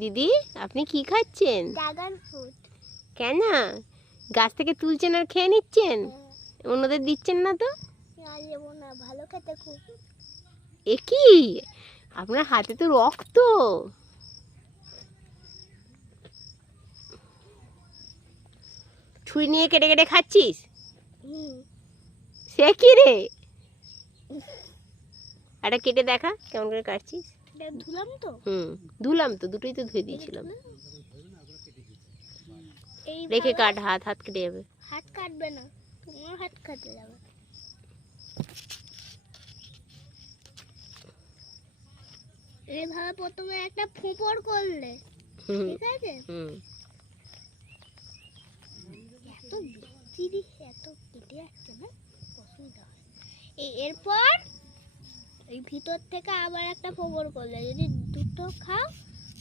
দিদি আপনি কি খাচ্ছেন? Dragon fruit. কেন গাছ থেকে তুলছেন আর খেয়ে নিচ্ছেন? অন্যদের দিচ্ছেন না তো? না, ভালো খেতে খুব। এ কি, আপনার হাতে তো রক্ত। ছুরি নিয়ে কেটে কেটে খাচ্ছিস? সে কি রে, একটা কেটে দেখা কেমন করে কাটছিস। ধুলাম তো? ধুলাম তো, দুটোই তো ধুয়ে দিয়েছিলাম। রেখে কাট, হাত কেটে যাবে। হাত কাটবে না, তোমার হাত কাটে যাবে। এইভাবে প্রথমে একটা ফোঁপড় করলে, ঠিক আছে? এত বিচ্ছিরি, এত কেটে যাচ্ছে না, অসুবিধা হয়। এরপর এই ভিতর থেকে আবার একটা ফোঁপড় করলে, যদি দুটো খাও